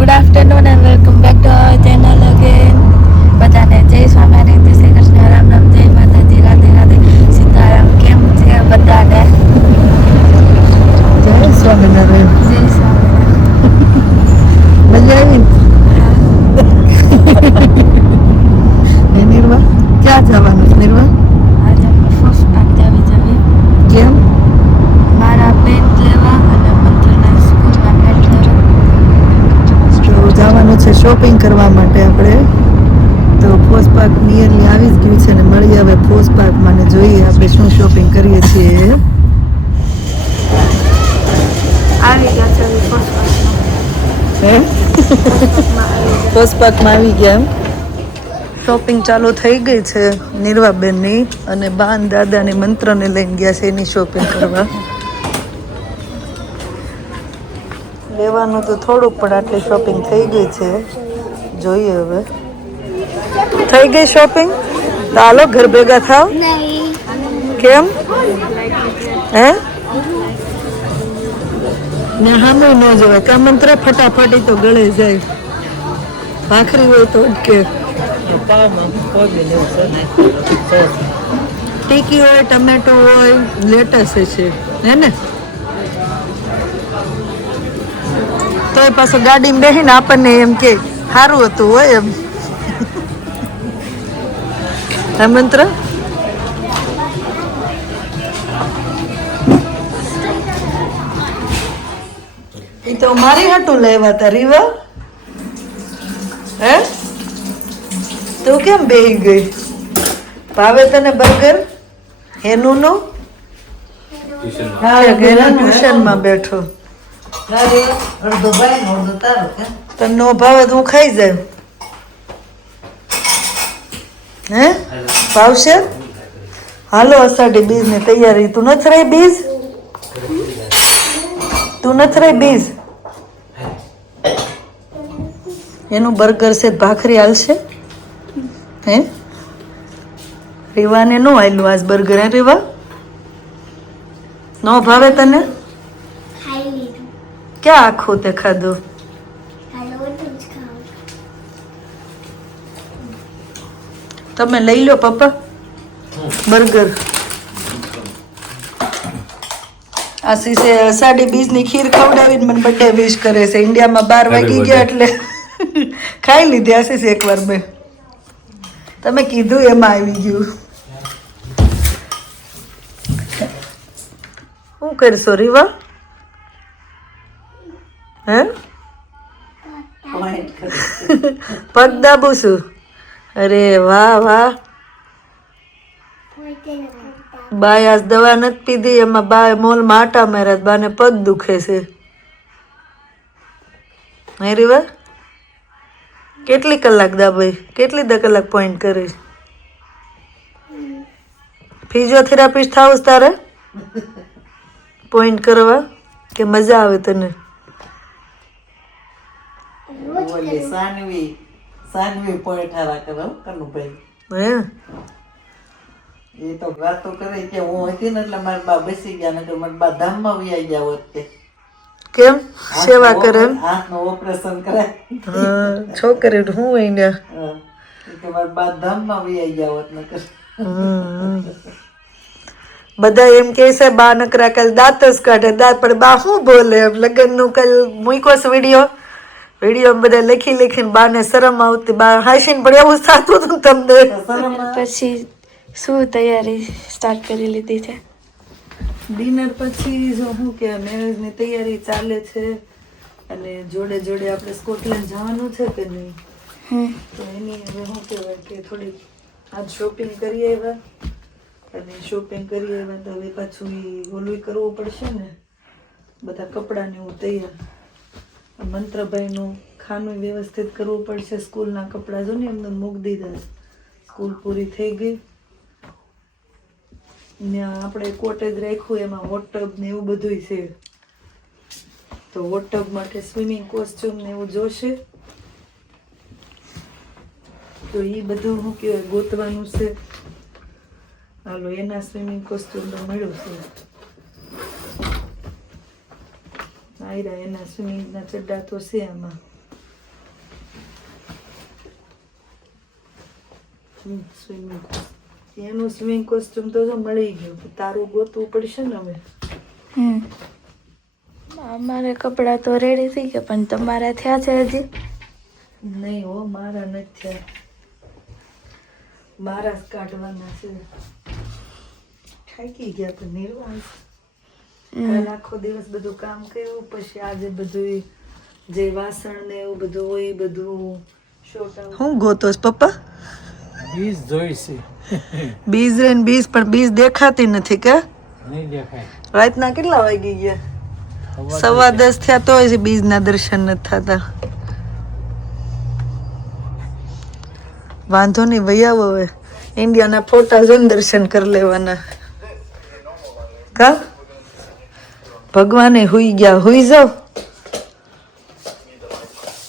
Good afternoon and welcome back to our channel again. બધાને જય સ્વામિનારાયણ, જય શ્રી કૃષ્ણ, રામ રામ, જય માતાજી, રાધે રાધે, સીતારામ. કેમ છે બધાને? જય સ્વામિનારાયણ. જય સ્વામિનારાયણ. મજા આવી ને નિર્વા? ક્યાં જવાનું છે નિર્વા? આજે આપણે ફર્સ્ટ પાર્ટી આવી જવી. કેમ? મારા પેન્ટ લેવા અને મંત્રના સ્કૂલના પેન્ટ લેવા. તો જવાનું છે શોપિંગ કરવા માટે આપણે. તો ફોસ પાર્ક નિયરલી આવી જ ગયું છે ને મળીએ હવે ફોસ પાર્કમાં ને જોઈએ આપણે શું શોપિંગ કરીએ છીએ. આવી ગયા છે ફર્સ્ટ હે ફોસ પાર્કમાં આવી ગયા એમ. શોપિંગ ચાલુ થઈ ગઈ છે નિર્વાબેનની અને બાન દાદાની મંત્રને લઈને ગયા છે એની શોપિંગ કરવા. લેવાનું તો થોડુંક પણ આટલી શોપિંગ થઈ ગઈ છે. જોઈએ હવે થઈ ગઈ શોપિંગ. તો હાલો ઘર ભેગા થાવ. કેમ હે ને હામે ન જવાય કા મંત્ર ફટાફટી તો ગળે જાય. ભાખરી હોય તો અટકે. ટીકી હોય, ટમેટો હોય, લેટસ છે હે ને. તો એ પાછું ગાડીમાં બેસીને આપણને એમ કે સારું હતું હોય એમ. મંત્ર એ તો મારી હાટું લેવા હતા રીવા. હે તું કેમ બેહી ગઈ? ભાવે તને બર્ગર? હેનું નો ટ્યુશનમાં બેઠો. તને નો ભાવે તો હું ખાઈ જાય. હે ભાવશે? હાલો અષાઢી બીજ ની તૈયારી. તું નથી રહી બીજ? તું નથી રહી બીજ? એનું બર્ગર છે ભાખરી હાલશે? હે રીવાને નો આયલું આજ બર્ગર. હે રીવા નો ભાવે તને? ક્યાં આખું તે ખાધું? તમે લઈ લો પપ્પા બર્ગર. આશીષે અષાઢી બીજની ખીર ખવડાવીને મને બર્થડે વિશ કરે છે. ઇન્ડિયામાં 12 વાગી ગયા એટલે ખાઈ લીધી આશીષ એકવાર મેં. તમે કીધું એમાં આવી ગયું. શું કરશો રીવા? હે પગ દાબું છું. અરે વાહ વાહ. બાય આજ દવા નથી પીધી. એમાં બાય મોલમાં આટા માર્યા. બાને પગ દુખે છે. હે રીવા કેટલી કલાક દાબાઈ? કેટલી કલાક પોઈન્ટ કરી? ફિઝિયોથેરાપિસ્ટ થાવ તારે પોઈન્ટ કરવા કે મજા આવે તને? સાનવી પોઈન્ટ હારા કરો કનુભાઈ. હે એ તો વાતો કરે કે હું હતી ને એટલે મારા બા બેસી ગયા ને મારા બા ધામમાં વ્યાઈ ગયા હોત તે. કેમ સેવા કરે એમ? આંખનું ઓપરેશન કરે. છોકરી હું હોય ને મારા બા ધામમાં વ્યાઈ ગયા હોત ને. બધા એમ કે છે બા નકરા કાલ દાંત જ કાઢે. દાંત પણ બા શું બોલે એમ. લગ્ન નું કાલ મૂક્યો છે વિડીયો બધા લખી લખીને બાને શરમ આવતી. બા હાસીને પણ એવું થતું હતું તમને. પછી શું તૈયારી સ્ટાર્ટ કરી લીધી છે? ડિનર પછી જો શું કે મેરેજની તૈયારી ચાલે છે અને જોડે જોડે આપણે સ્કોટલેન્ડ જવાનું છે કે નહીં. તો એની હવે શું કહેવાય કે થોડી આજ શોપિંગ કરી આવ્યા અને શોપિંગ કરી આવ્યા તો હવે પાછું ઓલું કરવું પડશે ને. બધા કપડાને હું તૈયાર. મંત્રભાઈનું ખાનું વ્યવસ્થિત કરવું પડશે. સ્કૂલના કપડાં જો ને એમને મૂકી દીધા. સ્કૂલ પૂરી થઈ ગઈ ને આપણે કોટેજ રાખ્યું એમાં હોટ ટબ ને એવું બધું છે. તો હોટ ટબ માટે સ્વિમિંગ કોસ્ચ્યુમ ને એવું જોશે. તો એ બધું શું કહેવાય ગોતવાનું છે. હાલો એના સ્વિમિંગ કોસ્ચ્યુમ તો મળ્યું છે. આયરા એના સ્વિમિંગના ચડ્ડા તો છે આમાં. સ્વિમિંગ એનું સ્વિમિંગ કોસ્ટ્યુમ તો જો મળી ગયું, તારું ગોતવું પડશે ને હવે. અમારે કપડાં તો રેડી થઈ ગયા, પણ તમારા થયા છે હજી? નહીં હો, મારા નથી થયા, મારા જ કાઢવાના છે. થાકી ગયા પણ નિર્વાણ. કાલ આખો દિવસ બધું કામ કર્યું, પછી આજે બધું જે વાસણ ને એવું બધું હોય બધું શોર્ટ આઉટ. હું ગોતોસ પપ્પા? બીજ જોઈશે. બીજ રે ને બીજ, પણ બીજ દેખાતી નથી કે? નહીં દેખાય. રાતના કેટલા વાગી ગયા? 10:15 થયા તો હજી બીજના દર્શન નથી થતા. વાંધો નહીં, વૈયા હવે ઇન્ડિયાના ફોટા જોઈને દર્શન કરી લેવાના. કા ભગવાને હુઈ ગયા, હુઈ જાવ.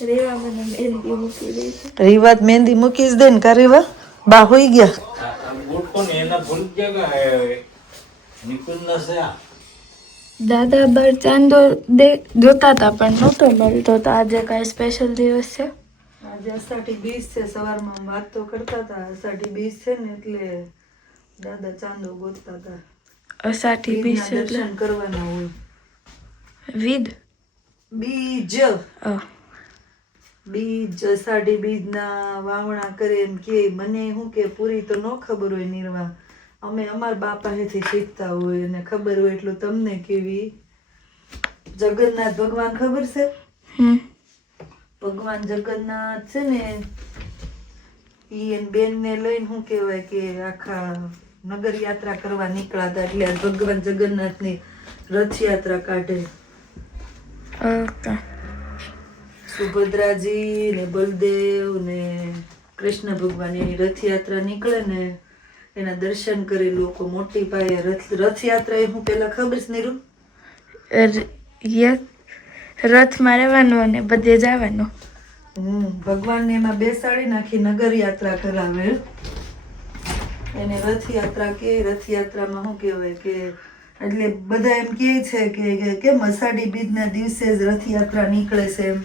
રેવા મને મહેંદી મૂકી દે છે. રીવાત મહેંદી મૂકી જ દે ને કા રીવા? બા હુઈ ગયા. દાદા બાર ચાંદો જોતા હતા પણ નહોતો મળતો, તો આજે કાંઈ સ્પેશિયલ દિવસ છે? આજે અષાઢી બીજ છે. સવારમાં વાત તો કરતા હતા, અષાઢી બીજ છે ને એટલે દાદા ચાંદો ગોતતા હતા. અષાઢી બીજ છે એટલે દર્શન કરવાના હોય. વિદ બીજ અ બીજ અષાઢી બીજના વાવણા કરે એમ કે. મને શું કે પૂરી તો ન ખબર હોય નિર્વા, અમે અમારા બાપા હેથી શીખતા હોય અને ખબર હોય એટલું તમને કેવી. જગન્નાથ ભગવાન ખબર છે? ભગવાન જગન્નાથ છે ને ઈ એન બેન ને લઈને શું કહેવાય કે આખા નગર યાત્રા કરવા નીકળ્યા હતા, એટલે આ ભગવાન જગન્નાથની રથયાત્રા કાઢે. ઓકે. સુભદ્રાજી ને બલદેવ ને કૃષ્ણ ભગવાન એની રથયાત્રા નીકળે ને એના દર્શન કરી લોકો મોટી પાયે. રથયાત્રા એ હું પેલા ખબર છે નીરુ? રથમાં રહેવાનું અને બધે જવાનું. ભગવાનને એમાં બેસાડી નાખી નગર યાત્રા કરાવે એને રથયાત્રા કે. રથયાત્રામાં શું કહેવાય કે એટલે બધા એમ કહે છે કે કેમ અષાઢી બીજના દિવસે જ રથયાત્રા નીકળે છે એમ.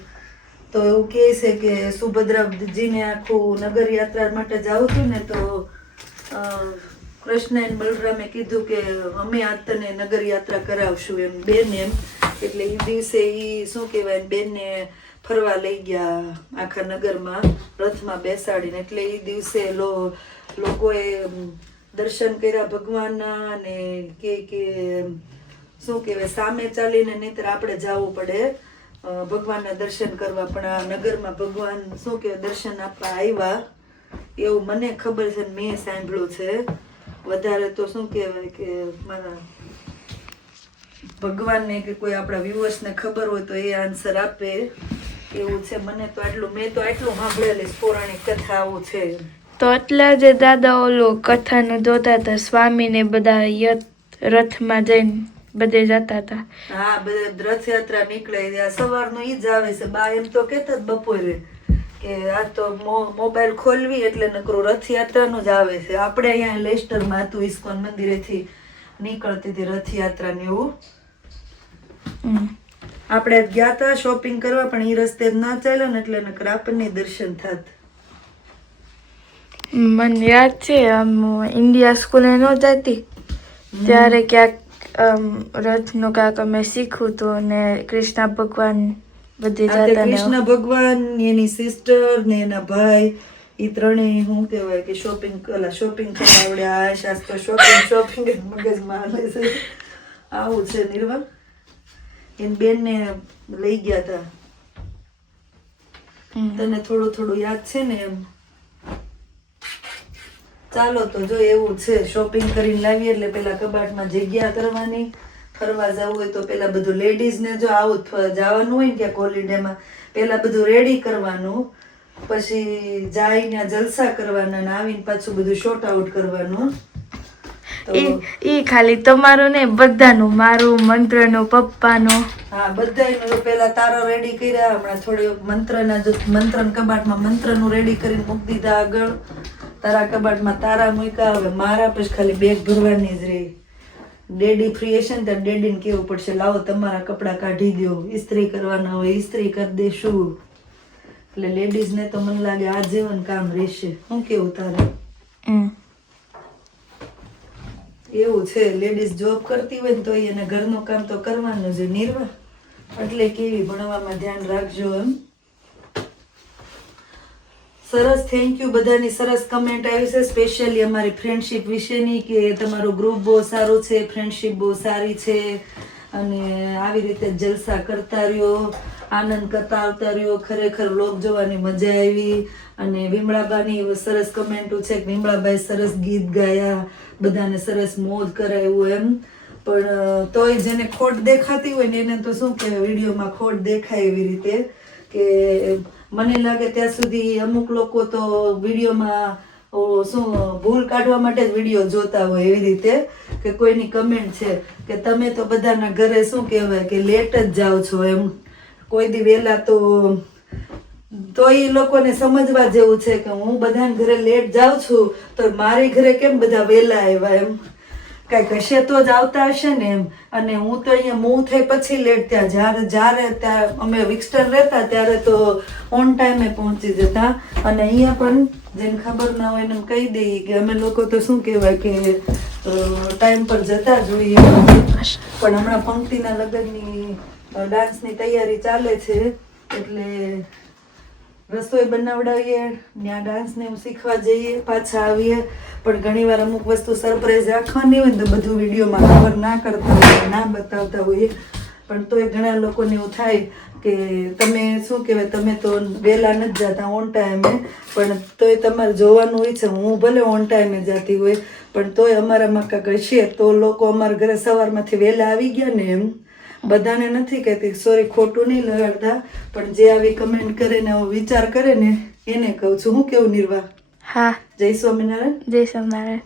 તો એવું કહે છે કે સુભદ્રાજીને આખું નગર યાત્રા માટે જાવું હતું ને, તો કૃષ્ણ અને બલરામે કીધું કે અમે આ તને નગર યાત્રા કરાવશું એમ બેન એમ. એટલે એ દિવસે ઈ શું કહેવાય બેનને ફરવા લઈ ગયા આખા નગરમાં રથમાં બેસાડીને. એટલે એ દિવસે લોકોએ દર્શન કર્યા ભગવાનના અને કે શું કહેવાય સામે ચાલીને, નહીંતર આપણે જવું પડે ભગવાનના દર્શન કરવા. પણ આ નગરમાં ભગવાન શું કહેવાય દર્શન આપવા આવ્યા એવું મને ખબર છે, મેં સાંભળ્યું છે. વધારે તો શું કહેવાય કે મારા ભગવાનને કે કોઈ આપણા વ્યુઅર્સને ખબર હોય તો એ આન્સર આપે એવું છે. મને તો આટલું મેં તો આટલું સાંભળેલી પૌરાણિક કથા આવું છે. તો એટલા જે દાદા ઓલો કથાનું જોતા હતા, સ્વામીને બધા રથમાં જઈને બધે જતા હતા. હા, બધા રથયાત્રા નીકળે સવારનું ઈ જ આવે છે. બા એમ તો કહેતા બપોરે કે આ તો મોબાઈલ ખોલવી એટલે નકરું રથયાત્રાનું જ આવે છે. આપણે અહીંયા લેસ્ટરમાં હતું ઇસ્કોન મંદિરેથી નીકળતી હતી રથયાત્રા ને એવું. આપણે ગયા હતા શોપિંગ કરવા પણ એ રસ્તે જ ના ચાલ્યા ને એટલે નકર આપણને દર્શન થાત. મને યાદ છે ઇન્ડિયા સ્કૂલે ન જતી ત્યારે ક્યાંક રથનું કાંક અમે શીખવું હતું અને કૃષ્ણ ભગવાન બધે જતા. કૃષ્ણ ભગવાન એની સિસ્ટર ને એના ભાઈ એ ત્રણેય શું કહેવાય કે શોપિંગ કરાવડ્યા. શાસ્ત્ર શોપિંગ મગજમાં હાલે છે. આવું છે નિર્મલ. એની બેનને લઈ ગયા હતા. તને થોડું થોડું યાદ છે ને એમ? ચાલો તો જો એવું છે શોપિંગ કરીને લાવીએ એટલે પેલા કબાટમાં જગ્યા કરવાની. ફરવા જવું હોય તો પેલા બધું લેડીઝને જો આવું જવાનું હોય ને ક્યાંક હોલિડેમાં પેલા બધું રેડી કરવાનું, પછી જઈને જલસા કરવાના ને આવીને પાછું બધું શોર્ટ આઉટ કરવાનું. ઈ ખાલી તમારું ને બધાનું, મારું, મંત્રનું, પપ્પાનું. હા, બધાયનું પેલા તારા રેડી કર્યા. હમણાં થોડી મંત્રન કબાટમાં મંત્રનું રેડી કરીને મૂકી દીધા આગળ. તારા કબાટમાં તારા મૂક્યા. હવે મારા પછી ખાલી બેગ ભરવાની જ રહી. ડેડી ફ્રી હશે ને ત્યારે ડેડીને કેવું પડશે લાવો તમારા કપડાં કાઢી દો, ઇસ્ત્રી કરવાના હોય ઇસ્ત્રી કરી દેશું. એટલે લેડીઝને તો મને લાગે આજીવન કામ રહેશે. શું કેવું તારે? એવું છે, લેડીઝ જોબ કરતી હોય ને તો એને ઘરનું કામ તો કરવાનું જ નિર્વાહ, એટલે કેવી ભણવામાં ધ્યાન રાખજો એમ. સરસ, થેન્ક યુ. બધાની સરસ કમેન્ટ આવી છે, સ્પેશિયલી અમારી ફ્રેન્ડશિપ વિશેની, કે તમારું ગ્રુપ બહુ સારું છે, ફ્રેન્ડશિપ બહુ સારી છે, અને આવી રીતે જલસા કરતા રહ્યો, આનંદ કરતા આવતા રહ્યો. ખરેખર વ્લોગ જોવાની મજા આવી. અને વિમળાબાની સરસ કમેન્ટો છે કે વિમળાબાઈ સરસ ગીત ગાયા, બધાને સરસ મોજ કરાવ્યું એમ. પણ તોય જેને ખોટ દેખાતી હોય ને એને તો શું કહેવાય, વિડીયોમાં ખોટ દેખાય એવી રીતે, કે મને લાગે ત્યાં સુધી અમુક લોકો તો વિડીયોમાં શું ભૂલ કાઢવા માટે જ વિડીયો જોતા હોય એવી રીતે, કે કોઈની કમેન્ટ છે કે તમે તો બધાના ઘરે શું કહેવાય કે લેટ જ જાઓ છો એમ, કોઈ દી વહેલા તો એ લોકોને સમજવા જેવું છે કે હું બધાના ઘરે લેટ જાઉં છું તો મારી ઘરે કેમ બધા વહેલા આવ્યા એમ, કાંઈક હશે તો જ આવતા હશે ને એમ. અને હું તો અહીંયા મૂવ થઈ પછી લેટ ત્યાં, જ્યારે અમે વિક્સ્ટન રહેતા ત્યારે તો ઓન ટાઈમે પહોંચી જતા. અને અહીંયા પણ જેને ખબર ના હોય એને કહી દઈએ કે અમે લોકો તો શું કહેવાય કે ટાઈમ પર જતા જોઈએ. પણ હમણાં પંક્તિના લગ્નની ડાન્સની તૈયારી ચાલે છે, એટલે રસોઈ બનાવડાવીએ, ત્યાં ડાન્સને એવું શીખવા જઈએ, પાછા આવીએ. પણ ઘણીવાર અમુક વસ્તુ સરપ્રાઈઝ રાખવાની હોય ને તો બધું વિડીયોમાં કવર ના કરતા હોય, ના બતાવતા હોઈએ. પણ તોય ઘણા લોકોને એવું થાય કે તમે શું કહેવાય, તમે તો વહેલા નથી જતા ઓન ટાઈમે, પણ તોય તમારે જોવાનું હોય છે. હું ભલે ઓન ટાઈમે જતી હોય, પણ તોય અમારામાં કાંઈક હશે તો લોકો અમારા ઘરે સવારમાંથી વહેલા આવી ગયા ને એમ. બધાને નથી કહેતી, સોરી ખોટું નહીં લગાડતા, પણ જે આવી કમેન્ટ કરે ને આવો વિચાર કરે ને એને કહું છું. હું કેવું નિર્વાહ? હા, જય સ્વામિનારાયણ. જય સ્વામિનારાયણ.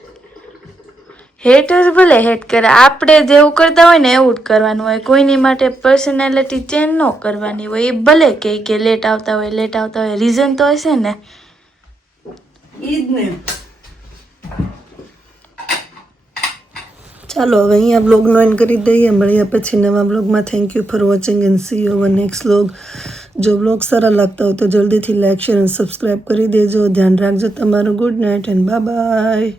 હેટર્સ ભલે હેટ કરે, આપણે જેવું કરતા હોય ને એવું જ કરવાનું હોય. કોઈની માટે પર્સનાલિટી ચેન્જ ન કરવાની હોય. એ ભલે કે લેટ આવતા હોય, રીઝન તો હશે ને. ઈ જ ને. ચાલો હવે અહીંયા બ્લોગનો એન્ડ કરી દઈએ. મળ્યા પછી નવા બ્લોગમાં. Thank you for watching and C you hour next blog. જો બ્લોગ સારા લાગતા હોય તો જલ્દીથી લાઈક, શેર અને સબસ્ક્રાઈબ કરી દેજો. ધ્યાન રાખજો તમારું. Good night and bye bye.